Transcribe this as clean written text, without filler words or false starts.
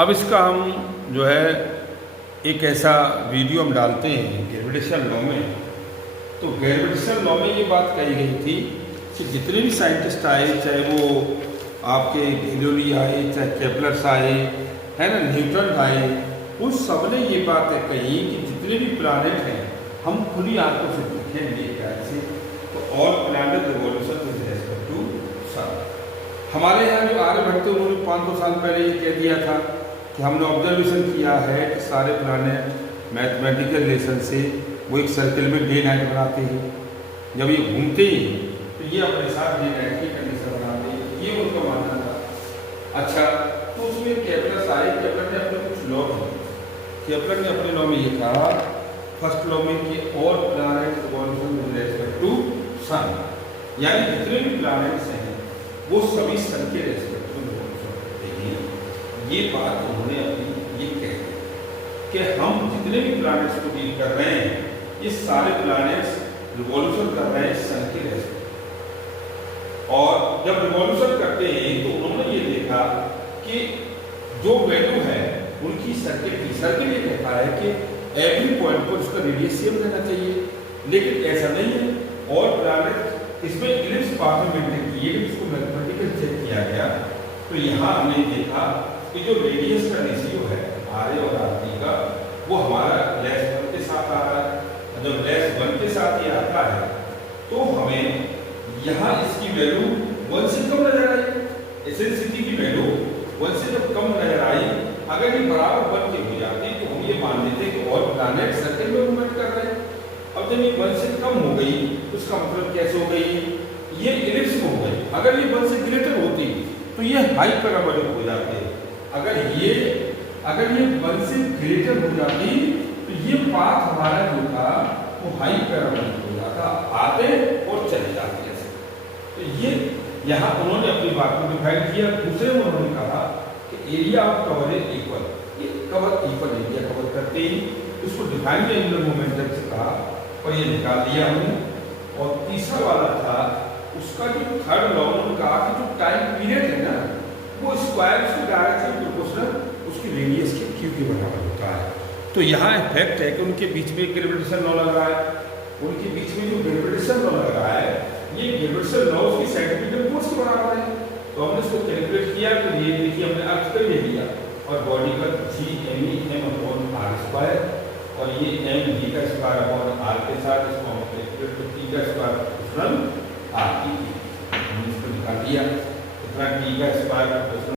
अब इसका हम जो है एक ऐसा वीडियो हम डालते हैं ग्रेविटेशन लॉ में। तो ग्रेविटेशन लॉ में ये बात कही गई थी कि जितने भी साइंटिस्ट आए, चाहे वो आपके गैलीलियो आए, चाहे केपलर आए, है ना, न्यूटन आए, उन सब ने ये बात कही कि जितने भी प्लैनेट हैं हम खुली आंखों से देखेंगे ऐसे, तो all planet revolution with respect to sun. हमारे यहाँ जो आर्यभट्ट थे उन्होंने 500 साल पहले ये कह दिया था कि हमने ऑब्जर्वेशन किया है कि सारे प्लैनेट मैथमेटिकल रिलेशन से वो एक सर्कल में डे नाइट बनाते हैं। जब ये घूमते हैं तो ये अपने साथ डे नाइट की कंडीशन बनाते हैं, ये उनका मानना था। अच्छा, तो उसमें केपलर आए, केपलर ने अपने कुछ लॉ दिए। केपलर ने अपने लॉ में ये कहा, फर्स्ट लॉ में, कि all planet revolution with respect to sun, यानी जितने भी प्लैनेट्स हैं वो सभी सन के रेस्पेक्ट में रिवॉल्यूशन करते हैं। ये बात उन्होंने अपनी ये कह दी कि हम जितने भी प्लैनेट्स को डील कर रहे हैं ये सारे प्लैनेट्स रिवॉल्यूशन कर रहे हैं सन के रेस्पेक्ट। और जब रिवॉल्यूशन करते हैं तो उन्होंने ये देखा कि जो वैल्यू है उनकी सर्किल ये कहता है कि एवरी पॉइंट पर उसका रेडियस सेम रहना चाहिए, लेकिन ऐसा नहीं है। और प्लैनेट इसमें इलिप्स पाथ में मेंटेन किए, इसको मैथमेटिकल चेक किया गया तो यहाँ हमने देखा कि जो रेडियस का रेशियो है आर और आर टी का, वो हमारा लेस 1 के साथ आ रहा है। जब लेस 1 के साथ ये आता है तो हमें यहाँ इसकी वैल्यू 1 से कम नजर आई। एसेंसिटी की वैल्यू 1 से जब कम नजर आई, अगर ये बराबर 1 के हो जाती तो हम ये मान लेते कि और प्लैनेट सर्कल में मूवमेंट कर रहे हैं। अब जब ये 1 से कम हो गई तो उसका मतलब कैसे हो गई, ये इलिप्स में हो गई। अगर ये 1 से ग्रेटर होती तो ये हाई पैराबोलिक हो जाते। अगर ये 1 से ग्रेटर हो जाती तो ये पाथ हमारा जो था वो हाई पैराबोलिक हो जाता, आते और चले जाते ऐसे। तो ये यहाँ उन्होंने अपनी बात को डिफाइन किया। दूसरे में उन्होंने कहा कि area of cover is equal, ये कवर इक्वल एरिया कवर करते ही उसको डिफाइन किया एंगुलर मोमेंटम से कहा और ये निकाल दिया हमने। और तीसरा वाला था उसका जो थर्ड लॉ, उन्होंने कहा कि जो टाइम पीरियड है ना वो स्क्वायर उसके डायरेक्टली प्रोपोर्शनल उसकी रेडियस के क्यू के बराबर होता है। तो यहाँ इफेक्ट है कि उनके बीच में ग्रेविटेशन लॉ लग रहा है, उनके बीच में जो ग्रेविटेशन लॉ लग रहा है ये ग्रेविटेशन लॉ उसकी सेंटीमीटर फोर्स के बराबर है। तो हमने इसको कैलकुलेट किया तो ये देखिए हमने अर्थ पे ले लिया और बॉडी का G/m/r² और ये m/v² r के साथ इसको हम कैलकुलेट तो t² r हमने इसको निकाल दिया। इतना t²